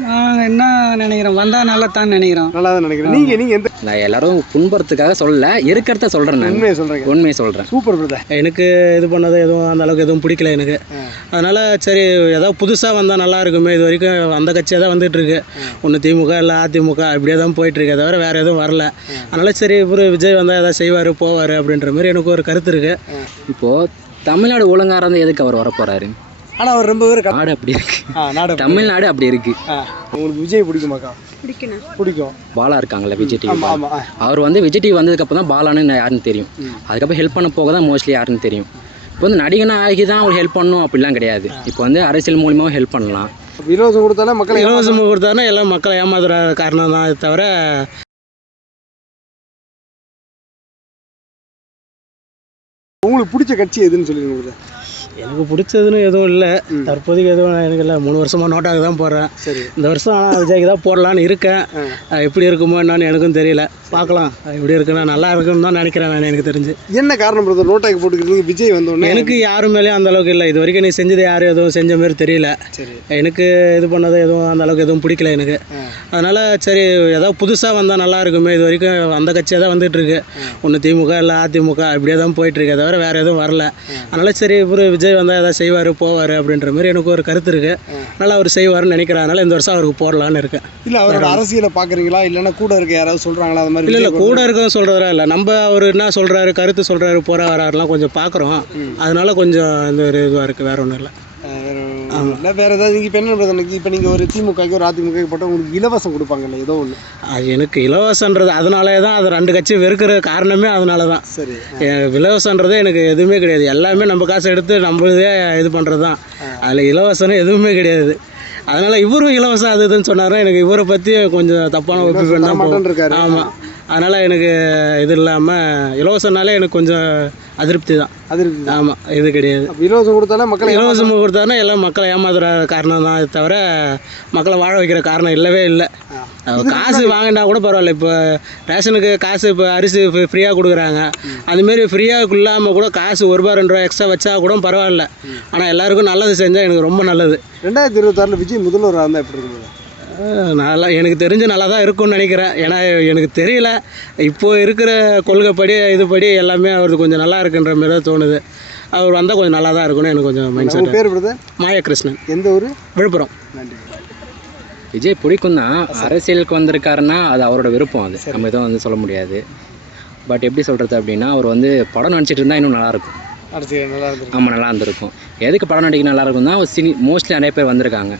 நான் என்ன நினைக்கிறேன், வந்தால் நல்லா தான் நினைக்கிறோம். நல்லா தான் நினைக்கிறேன். நீங்கள் எந்த நான் எல்லாரும் புண்படுறதுக்காக சொல்லல, இருக்கிறத சொல்கிறேன். நான் உண்மையை சொல்கிறேன். உண்மையை சொல்கிறேன். Super brother. எனக்கு இது பண்ணது எதுவும் அந்த அளவுக்கு எதுவும் பிடிக்கல எனக்கு. அதனால் சரி ஏதாவது புதுசாக வந்தால் நல்லா இருக்குமே. இது வரைக்கும் அந்த கட்சியாக தான் வந்துட்டுருக்கு. ஒன்று திமுக இல்லை அதிமுக இப்படியே தான் போயிட்டுருக்கு, தவிர வேறு எதுவும் வரல. அதனால் சரி இவர் விஜய் வந்தால் எதாவது செய்வார் போவார் அப்படின்ற மாதிரி எனக்கு ஒரு கருத்து இருக்குது. இப்போது தமிழ்நாடு ஒழுங்காக இருந்தால் எதுக்கு அவர் வரப்போகிறாரு? ஆனால் அவர் ரொம்ப பேர் நாடு அப்படி இருக்கு. நாடு தமிழ்நாடு அப்படி இருக்கு. உங்களுக்கு விஜய் பிடிக்குமாக்கா? பிடிக்கும். பாலா இருக்காங்கல்ல விஜய் டிவி, ஆமாம். அவர் வந்து விஜய் டிவி வந்ததுக்கப்புறம் தான் பாலான்னு யாருன்னு தெரியும். அதுக்கப்புறம் ஹெல்ப் பண்ண போக தான் மோஸ்ட்லி யாருன்னு தெரியும். இப்போ வந்து நடிகனாக ஆகி தான் அவர் ஹெல்ப் பண்ணணும் அப்படிலாம் கிடையாது. இப்போ வந்து அரசியல் மூலியமாக ஹெல்ப் பண்ணலாம். இலவசம் கொடுத்தாலும் மக்கள் இலவசம் கொடுத்தாருன்னா எல்லாம் மக்களை ஏமாத்துற காரணம் தான் தவிர உங்களுக்கு பிடிச்ச கட்சி எதுன்னு சொல்லிடுங்க. எனக்கு பிடிச்சதுன்னு எதுவும் இல்லை தற்போதைக்கு. எதுவும் எனக்கு இல்லை. 3 வருஷமாக நோட்டாக தான் போடுறேன். சரி, இந்த வருஷம் ஆனால் விஜய்க்கு தான் போடலான்னு இருக்கேன். எப்படி இருக்குமோ என்னன்னு எனக்கும் தெரியல. பார்க்கலாம் எப்படி இருக்குன்னா நல்லா இருக்குன்னு தான் நினைக்கிறேன் நான். எனக்கு தெரிஞ்சு என்ன காரணம் பிரதர் நோட்டாக்கி போட்டுக்கிறீங்க விஜய் வந்தோடனே? எனக்கு யாரு மேலேயும் அந்த அளவுக்கு இல்லை. இது வரைக்கும் நீ செஞ்சது யாரும் எதுவும் செஞ்ச மாதிரி தெரியல. சரி, எனக்கு இது பண்ணது எதுவும் அந்த அளவுக்கு எதுவும் பிடிக்கல எனக்கு. அதனால் சரி ஏதாவது புதுசாக வந்தால் நல்லா இருக்குமே. இது வரைக்கும் அந்த கட்சியாக தான் வந்துட்டுருக்கு. ஒன்று திமுக இல்லை அதிமுக இப்படியே தான் போயிட்டுருக்கு, தவிர வேறு எதுவும் வரல. அதனால் சரி இவர் விஜய் வந்தால் எதாவது செய்வார் போவார் அப்படின்ற மாதிரி எனக்கு ஒரு கருத்து இருக்குது. நல்லா அவர் செய்வார்னு நினைக்கிறேன். அதனால் இந்த வருஷம் அவருக்கு போடலான்னு இருக்கேன். இல்லை அவரோட அரசியலை பார்க்குறீங்களா இல்லைன்னா கூட இருக்க யாராவது சொல்கிறாங்களா அது மாதிரி? இல்லை கூட இருக்கவும் சொல்கிறதா இல்லை. நம்ம அவர் என்ன சொல்கிறாரு கருத்து சொல்கிறாரு போகிற வராருலாம் கொஞ்சம் பார்க்குறோம். அதனால கொஞ்சம் இந்த ஒரு இதுவாக இருக்குது, வேறு ஒன்றும் இல்லை. இல்லை வேறு ஏதாவது நீங்கள் இப்போ என்ன பிரதர், இப்போ நீங்கள் ஒரு திமுகக்கு ஒரு அதிமுக போட்டால் உங்களுக்கு இலவசம் கொடுப்பாங்கல்ல ஏதோ ஒன்று? அது எனக்கு இலவசன்றது அதனாலே தான் அது 2 கட்சி வெறுக்கிற காரணமே அதனால தான். சரி, இலவசன்றதே எனக்கு எதுவுமே கிடையாது. எல்லாமே நம்ம காசு எடுத்து நம்மளதே இது பண்ணுறது தான். அதில் இலவசம் எதுவுமே கிடையாது. அதனால் இவரும் இலவசம் அது இதுன்னு சொன்னார்னா எனக்கு இவரை பற்றி கொஞ்சம் தப்பான ஒப்பீனியன் தான் போகும். ஆமாம், அதனால் எனக்கு இது இல்லாமல் இலவசம்னாலே எனக்கு கொஞ்சம் அதிருப்தி தான். ஆமாம், இது கிடையாது. இலவசம் கொடுத்தாலும் மக்கள் இலவசம் கொடுத்தாருன்னா எல்லாம் மக்களை ஏமாத்துற காரணம் தான் தவிர மக்களை வாழ வைக்கிற காரணம் இல்லவே இல்லை. காசு வாங்கினா கூட பரவாயில்ல. இப்போ ரேஷனுக்கு காசு இப்போ அரிசி ஃப்ரீயாக கொடுக்குறாங்க. அதுமாரி ஃப்ரீயாக இல்லாமல் கூட காசு ₹1 ₹2 எக்ஸ்ட்ரா வச்சா கூட பரவாயில்ல. ஆனால் எல்லாருக்கும் நல்லது செஞ்சால் எனக்கு ரொம்ப நல்லது. 2026 விஜய் முதல்வராக இருந்தால் எப்படி இருக்குது? நல்லா எனக்கு தெரிஞ்சு நல்லா தான் இருக்கும்னு நினைக்கிறேன். ஏன்னா எனக்கு தெரியல, இப்போது இருக்கிற கொள்கைப்படி இதுபடி எல்லாமே அவருக்கு கொஞ்சம் நல்லா இருக்குன்ற மாதிரி தான் தோணுது. அவர் வந்தால் கொஞ்சம் நல்லா தான் இருக்கும்னு எனக்கு கொஞ்சம் மைண்ட் செட். பேர் பிரதர்? மாயகிருஷ்ணன். எந்த ஊர்? விழுப்புரம். நன்றி. விஜய் பிடிக்கும் தான். அரசியலுக்கு வந்திருக்காருன்னா அது அவரோட விருப்பம். அது நம்ம எதுவும் வந்து சொல்ல முடியாது. பட் எப்படி சொல்கிறது அப்படின்னா அவர் வந்து படம் நடிச்சிட்டு இருந்தால் இன்னும் நல்லாயிருக்கும். ஆமாம், நல்லா இருந்திருக்கும். எதுக்கு படம் நடிக்க நல்லா இருக்கும் தான் மோஸ்ட்லி நிறைய பேர் வந்திருக்காங்க.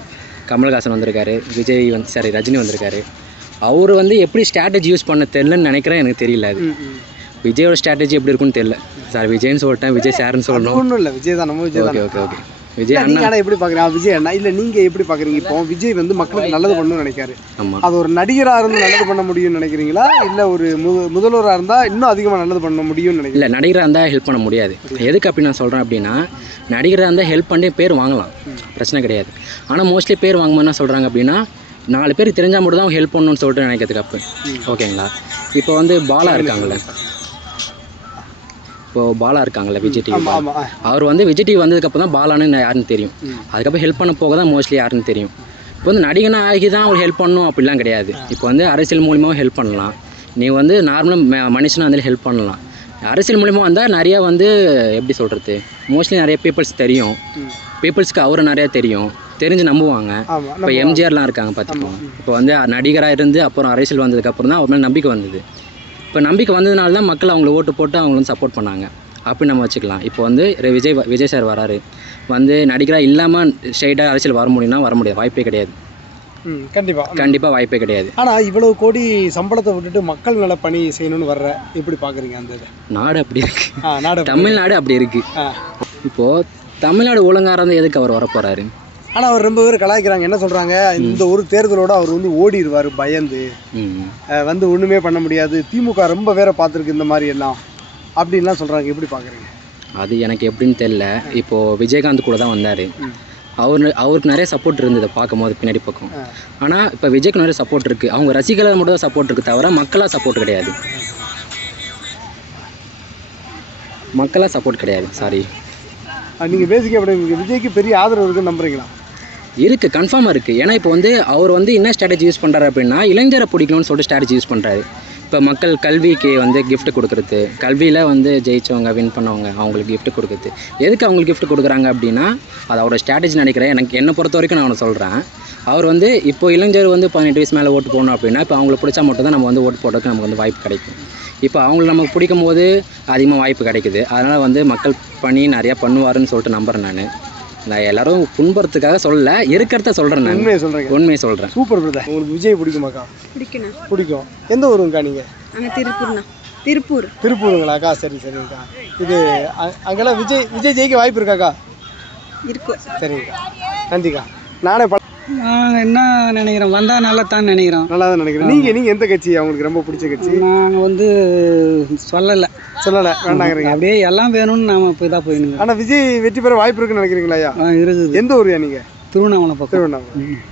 கமல்ஹாசன் வந்திருக்காரு, விஜய் ரஜினி வந்திருக்காரு. அவர் வந்து எப்படி ஸ்ட்ராட்டஜி யூஸ் பண்ண தெரிலன்னு நினைக்கிறேன். எனக்கு தெரியல அது விஜயோட ஸ்ட்ராட்டஜி எப்படி இருக்குன்னு தெரியல. சார் விஜய்னு சொல்லிட்டேன், விஜய் சார்னு சொல்லணும். ஒன்றும் இல்லை, விஜய் தான் நம்ம விஜய் தான். ஓகே விஜய் அண்ணா எப்படி பார்க்குறீங்க? விஜய் அண்ணா இல்லை நீங்கள் எப்படி பார்க்குறீங்க? இப்போ விஜய் வந்து மக்களுக்கு நல்லது பண்ணணும்னு நினைக்காரு. ஆமாம், அது ஒரு நடிகராக இருந்து நல்லது பண்ண முடியும்னு நினைக்கிறீங்களா? இல்லை ஒரு முதல்வராக இருந்தால் இன்னும் அதிகமாக நல்லது பண்ண முடியும்னு நினைக்கிறேன். இல்லை, நடிகராக இருந்தால் ஹெல்ப் பண்ண முடியாது. எதுக்கு அப்படி நான் சொல்கிறேன் அப்படின்னா, நடிகராக இருந்தால் ஹெல்ப் பண்ணி பேர் வாங்கலாம், பிரச்சனை கிடையாது. ஆனால் மோஸ்ட்லி பேர் வாங்கும்போது என்ன சொல்கிறாங்க அப்படின்னா 4 பேருக்கு தெரிஞ்சால் மட்டும் தான் ஹெல்ப் பண்ணணும்னு சொல்லிட்டு நினைக்கிறதுக்கு அப்போ ஓகேங்களா. இப்போ வந்து பாலா இருக்காங்கல்ல, இப்போது பாலா இருக்காங்கல்ல விஜய் டிவி, அவர் வந்து விஜய் டிவி வந்ததுக்கப்புறம் தான் பாலான்னு யாருன்னு தெரியும். அதுக்கப்புறம் ஹெல்ப் பண்ண போக தான் மோஸ்ட்லி யாருன்னு தெரியும். இப்போ வந்து நடிகனாக ஆகி தான் அவர் ஹெல்ப் பண்ணணும் அப்படிலாம் கிடையாது. இப்போ வந்து அரசியல் மூலியமாக ஹெல்ப் பண்ணலாம். நீ வந்து நார்மலாக மனுஷனாக வந்து ஹெல்ப் பண்ணலாம். அரசியல் மூலியமாக வந்தால் நிறையா வந்து எப்படி சொல்கிறது, மோஸ்ட்லி நிறைய பீப்புள்ஸ் தெரியும். பீப்புள்ஸ்க்கு அவரை நிறையா தெரிஞ்சு நம்புவாங்க. இப்போ எம்ஜிஆர்லாம் இருக்காங்க பார்த்துக்கோங்க. இப்போ வந்து நடிகராக இருந்து அப்புறம் அரசியல் வந்ததுக்கப்புறம் தான் அவர் மேலே நம்பிக்கை வந்தது. இப்போ நம்பிக்கை வந்ததுனால தான் மக்கள் அவங்கள ஓட்டு போட்டு அவங்கள வந்து சப்போர்ட் பண்ணாங்க அப்படி நம்ம வச்சுக்கலாம். இப்போ வந்து விஜய் சார் வராரு, வந்து நடிகராக இல்லாமல் ஸ்ட்ரைட்டாக அரசியல் வர முடியும்னா வர முடியாது, வாய்ப்பே கிடையாது. கண்டிப்பாக வாய்ப்பே கிடையாது. ஆனால் இவ்வளவு கோடி சம்பளத்தை விட்டுட்டு மக்கள் நல பணி செய்யணும்னு வர்ற எப்படி பார்க்குறீங்க? அந்த நாடு அப்படி இருக்கு, தமிழ்நாடு அப்படி இருக்கு. இப்போது தமிழ்நாடு ஒழுங்காக இருந்தால் எதுக்கு அவர் வரப்போகிறாரு? ஆனால் அவர் ரொம்ப பேர் கலாய்க்கிறாங்க. என்ன சொல்கிறாங்க, இந்த ஒரு தேர்தலோடு அவர் வந்து ஓடிடுவார் பயந்து, வந்து ஒன்றுமே பண்ண முடியாது, திமுக ரொம்ப பேரை பார்த்துருக்கு இந்த மாதிரி எல்லாம் அப்படின்லாம் சொல்கிறாங்க. எப்படி பார்க்குறீங்க? அது எனக்கு எப்படின்னு தெரியல. இப்போது விஜயகாந்த் கூட தான் வந்தார். அவருக்கு நிறைய சப்போர்ட் இருந்தது பார்க்கும்போது பின்னாடி பக்கம். ஆனால் இப்போ விஜய்க்கு நிறைய சப்போர்ட் இருக்குது. அவங்க ரசிகர்கள் மட்டும் தான் சப்போர்ட் இருக்குது, தவிர மக்களாக சப்போர்ட் கிடையாது. சாரி. நீங்கள் பேசிக்க அப்படி விஜய்க்கு பெரிய ஆதரவு இருக்குன்னு நம்புறீங்களா? இருக்குது, கன்ஃபார்மாக இருக்குது. ஏன்னா இப்போ வந்து அவர் வந்து என்ன ஸ்ட்ராட்டஜி யூஸ் பண்ணுறாரு அப்படின்னா, இளைஞரை பிடிக்கணும்னு சொல்லிட்டு ஸ்ட்ராட்டஜி யூஸ் பண்ணுறாரு. இப்போ மக்கள் கல்விக்கு வந்து gift கொடுக்குறது, கல்வியில் வந்து ஜெயித்தவங்க வின் பண்ணவங்க அவங்களுக்கு gift கொடுக்குறது. எதுக்கு அவங்களுக்கு gift கொடுக்குறாங்க அப்படின்னா, அது அவரோட ஸ்ட்ராட்டஜி நினைக்கிறேன். என்னை பொறுத்த வரைக்கும் நான் அவனை சொல்கிறேன். அவர் வந்து இப்போ இளைஞர் வந்து 18 வயசு மேலே ஓட்டு போடணும் அப்படின்னா, இப்போ அவங்களுக்கு பிடிச்சா மட்டும் தான் நம்ம வந்து ஓட்டு போடுறதுக்கு நமக்கு வந்து வாய்ப்பு கிடைக்கும். இப்போ அவங்கள நமக்கு பிடிக்கும் போது அதிகமாக வாய்ப்பு கிடைக்குது. அதனால் வந்து மக்கள் பணி நிறையா பண்ணுவாருன்னு சொல்லிட்டு நம்புகிறேன். நான் எல்லாரும் புண்படுறதுக்காக சொல்லலை, இருக்கிறத சொல்கிறேன். நான் உண்மையை சொல்கிறேன். உண்மையை சொல்கிறேன். Super brother. உங்களுக்கு விஜய் பிடிக்குமாக்கா? பிடிக்கும். எந்த ஊருங்கக்கா நீங்கள்? திருப்பூருங்களாக்கா? சரிங்கக்கா. இது அங்கெல்லாம் விஜய் ஜெயிக்க வாய்ப்பு இருக்காக்கா? இருக்கும். சரிங்கக்கா, நன்றிக்கா. நானே நாங்கள் என்ன நினைக்கிறோம், வந்தால் நல்லா தான் நினைக்கிறோம். நல்லா தான் நினைக்கிறேன். நீங்கள் எந்த கட்சி அவங்களுக்கு ரொம்ப பிடிச்ச கட்சி? நாங்கள் வந்து சொல்லலை வேண்டாங்கிறீங்க. அப்படியே எல்லாம் வேணும்னு நாம் இப்போ தான் போயிடுங்க. ஆனால் விஜய் வெற்றி பெற வாய்ப்பு இருக்குன்னு நினைக்கிறீங்களா? இருக்குது. எந்த ஊரியா நீங்கள்? திருவண்ணாமலை பக்கம். திருவண்ணாமலை.